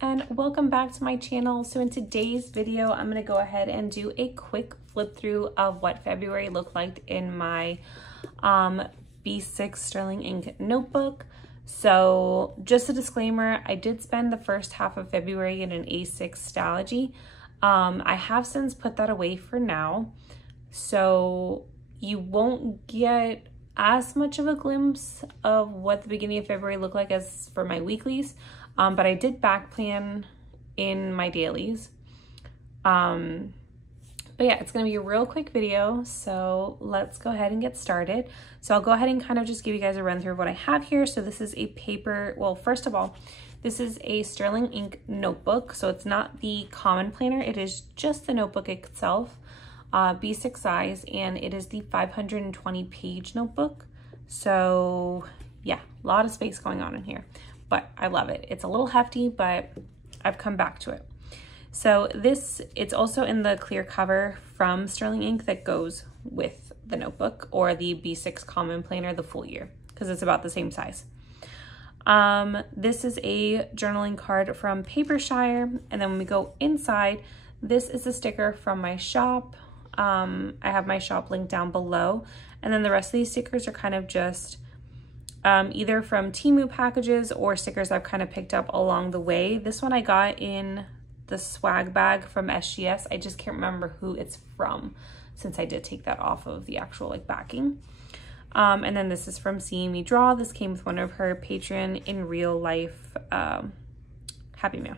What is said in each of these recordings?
and welcome back to my channel. So in today's video, I'm going to go ahead and do a quick flip through of what February looked like in my B6 sterling ink notebook. So just a disclaimer, I did spend the first half of February in an A6 Stalogy. I have since put that away for now, so you won't get as much of a glimpse of what the beginning of February looked like as for my weeklies, but I did back plan in my dailies. But yeah, it's gonna be a real quick video, so let's go ahead and get started. So I'll go ahead and kind of just give you guys a run through of what I have here. So this is a paper, well, first of all, this is a sterling ink notebook, so it's not the common planner, it is just the notebook itself. B6 size, and it is the 520 page notebook. So yeah, a lot of space going on in here, but I love it. It's a little hefty, but I've come back to it. So this, it's also in the clear cover from Sterling Ink that goes with the notebook, or the B6 common planner, the full year, because it's about the same size. This is a journaling card from Papershire, and then when we go inside, this is a sticker from my shop. I have my shop link down below, and then the rest of these stickers are kind of just either from Temu packages or stickers I've kind of picked up along the way. This one I got in the swag bag from SGS. I just can't remember who it's from, since I did take that off of the actual like backing. And then this is from Seeing Me Draw. This came with one of her Patreon in real life Happy Mail.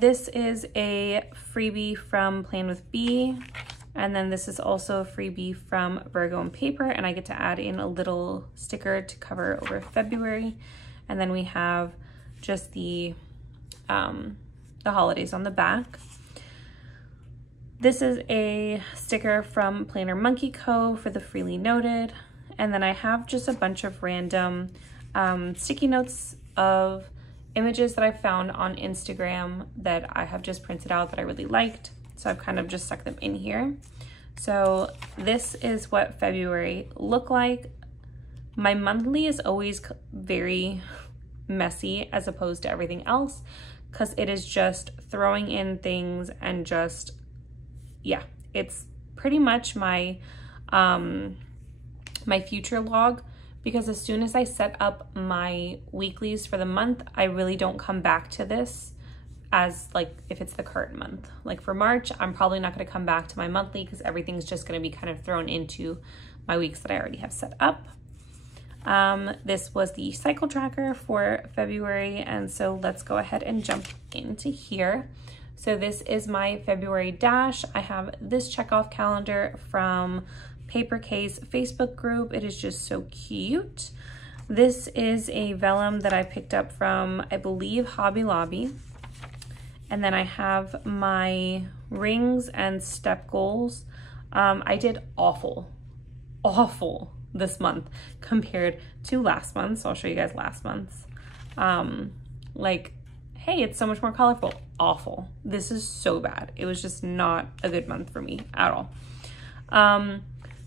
This is a freebie from Plan with B, and then this is also a freebie from Virgo and Paper, and I get to add in a little sticker to cover over February. And then we have just the holidays on the back. This is a sticker from Planner Monkey Co. for the Freely Noted, and then I have just a bunch of random sticky notes of images that I found on Instagram that I have just printed out that I really liked. So I've kind of just stuck them in here. So this is what February looked like. My monthly is always very messy as opposed to everything else, because it is just throwing in things and just, yeah, it's pretty much my, my future log. Because as soon as I set up my weeklies for the month, I really don't come back to this as like if it's the current month. Like for March, I'm probably not going to come back to my monthly because everything's just going to be kind of thrown into my weeks that I already have set up. This was the cycle tracker for February, and so let's go ahead and jump into here. So this is my February dash. I have this checkoff calendar from Paper Case Facebook group. It is just so cute. This is a vellum that I picked up from, I believe, Hobby Lobby. And then I have my rings and step goals. I did awful this month compared to last month. So I'll show you guys last month's. Like, hey, it's so much more colorful. Awful. This is so bad. It was just not a good month for me at all.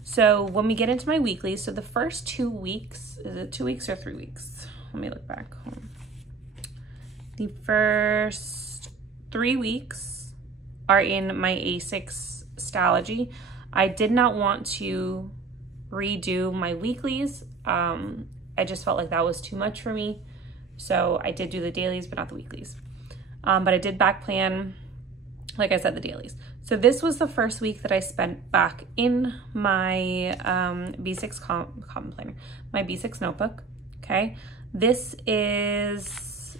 So when we get into my weekly, so the first 2 weeks, is it 2 weeks or 3 weeks? Let me look back. The first 3 weeks are in my A6 Stalogy. I did not want to redo my weeklies. I just felt like that was too much for me. So I did do the dailies, but not the weeklies. But I did back plan, like I said, the dailies. So this was the first week that I spent back in my B6 common planner, my B6 notebook, okay? This is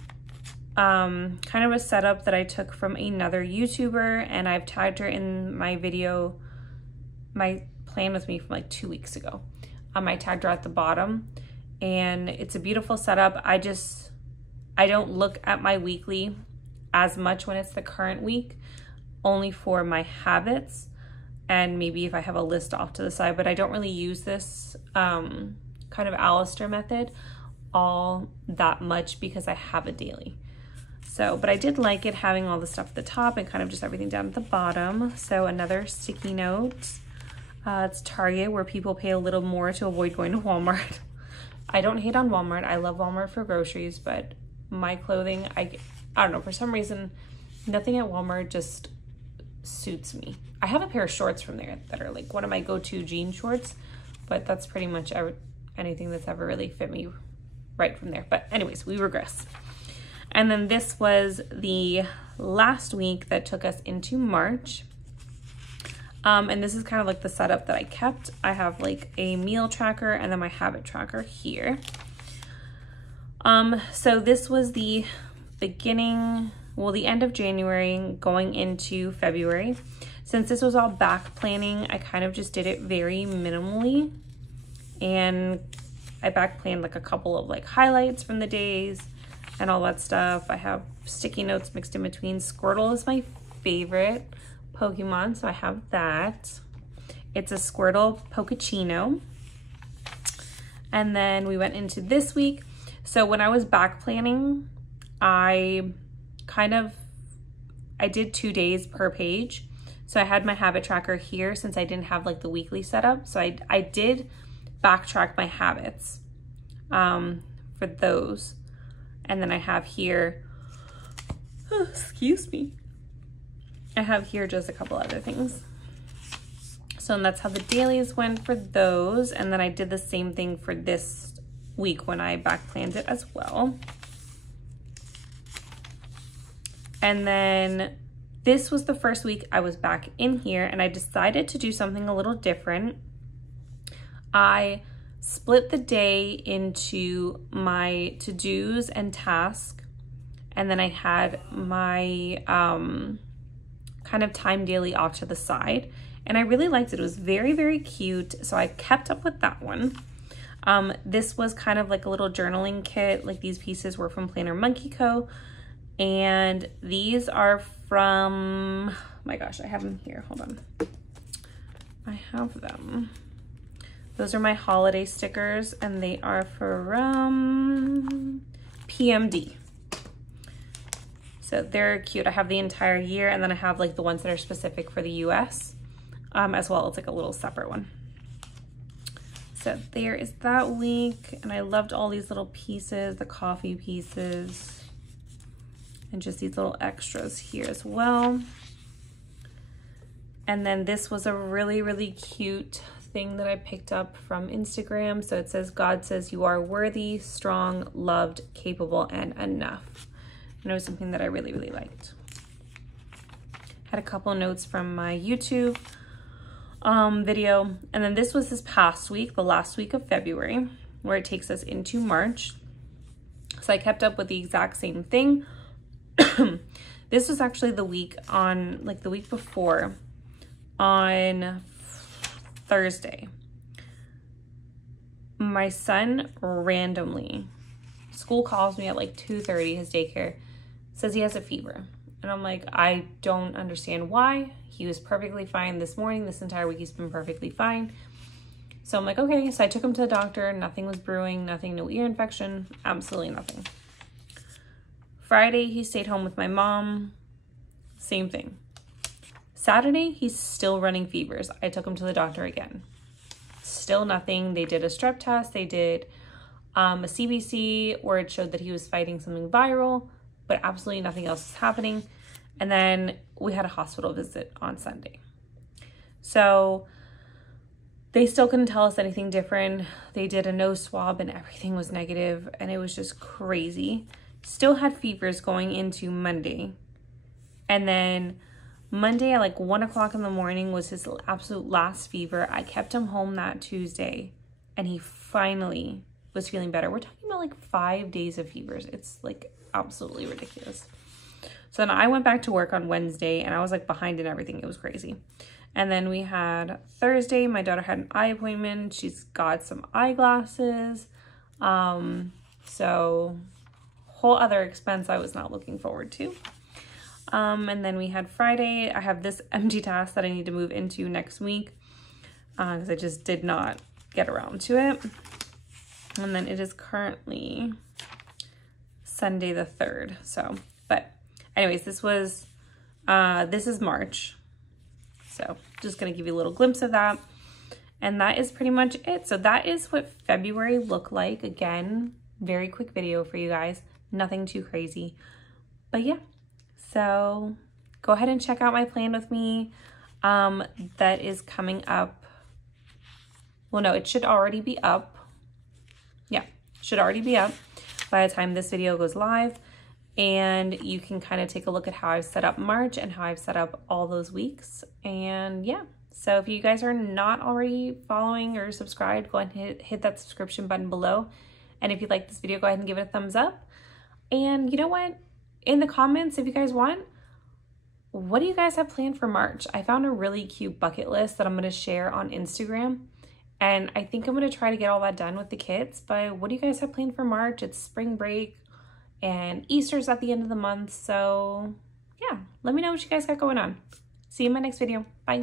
kind of a setup that I took from another YouTuber, and I've tagged her in my video, my plan with me from like 2 weeks ago. I tagged her at the bottom, and it's a beautiful setup. I don't look at my weekly as much when it's the current week, only for my habits and maybe if I have a list off to the side, but I don't really use this kind of Alistair method all that much because I have a daily. So, but I did like it having all the stuff at the top and kind of just everything down at the bottom. So another sticky note. It's Target, where people pay a little more to avoid going to Walmart. I don't hate on Walmart. I love Walmart for groceries, but my clothing. I don't know, for some reason, nothing at Walmart just suits me. I have a pair of shorts from there that are like one of my go-to jean shorts, but that's pretty much anything that's ever really fit me right from there. But anyways, we regress. And then this was the last week that took us into March. And this is kind of like the setup that I kept. I have like a meal tracker and then my habit tracker here. So this was the beginning, well, the end of January going into February. Since this was all back planning, I kind of just did it very minimally. And I back planned like a couple of like highlights from the days and all that stuff. I have sticky notes mixed in between. Squirtle is my favorite Pokemon, so I have that. It's a Squirtle Pokechino. And then we went into this week. So when I was back planning, I did 2 days per page. So I had my habit tracker here since I didn't have like the weekly setup. So I did backtrack my habits for those. And then I have here, oh, excuse me. I have here just a couple other things. So and that's how the dailies went for those. And then I did the same thing for this week when I back planned it as well. And then this was the first week I was back in here and I decided to do something a little different. I split the day into my to-dos and tasks, and then I had my kind of time daily off to the side, and I really liked it. It was very, very cute, so I kept up with that one. This was kind of like a little journaling kit. Like these pieces were from Planner Monkey Co. And these are from, oh my gosh, I have them here, hold on. I have them. Those are my holiday stickers and they are from PMD. So they're cute. I have the entire year and then I have like the ones that are specific for the US as well. It's like a little separate one. So there is that week, and I loved all these little pieces, the coffee pieces, and just these little extras here as well. And then this was a really, really cute thing that I picked up from Instagram. So it says, God says you are worthy, strong, loved, capable, and enough. And it was something that I really, really liked. Had a couple notes from my YouTube video. And then this was this past week, the last week of February, where it takes us into March. So I kept up with the exact same thing. This was actually the week on, like the week before, on Thursday. My son randomly, school calls me at like 2:30, his daycare, says he has a fever. And I'm like, I don't understand why. He was perfectly fine this morning. This entire week he's been perfectly fine. So I'm like, okay. So I took him to the doctor. Nothing was brewing, nothing, no ear infection, absolutely nothing. Friday, he stayed home with my mom. Same thing. Saturday, he's still running fevers. I took him to the doctor again. Still nothing. They did a strep test. They did a CBC where it showed that he was fighting something viral, but absolutely nothing else is happening. And then we had a hospital visit on Sunday. So they still couldn't tell us anything different. They did a nose swab and everything was negative, and it was just crazy. Still had fevers going into Monday. And then Monday at like 1 o'clock in the morning was his absolute last fever. I kept him home that Tuesday and he finally was feeling better. We're talking about like 5 days of fevers. It's like absolutely ridiculous. So then I went back to work on Wednesday and I was like behind in everything. It was crazy. And then we had Thursday, my daughter had an eye appointment. She's got some eyeglasses. So whole other expense I was not looking forward to. And then we had Friday. I have this empty task that I need to move into next week because I just did not get around to it. And then it is currently Sunday the 3rd. So, but anyways, this is March. So just going to give you a little glimpse of that. And that is pretty much it. So that is what February looked like. Again, very quick video for you guys. Nothing too crazy. But yeah, so go ahead and check out my plan with me. That is coming up. Well, no, it should already be up. Yeah, should already be up by the time this video goes live. And you can kind of take a look at how I've set up March and how I've set up all those weeks. And yeah, so if you guys are not already following or subscribed, go ahead and hit that subscription button below. And if you like this video, go ahead and give it a thumbs up. And you know what? In the comments, if you guys want, what do you guys have planned for March? I found a really cute bucket list that I'm going to share on Instagram. And I think I'm going to try to get all that done with the kids. But what do you guys have planned for March? It's spring break and Easter's at the end of the month. So yeah, let me know what you guys got going on. See you in my next video. Bye.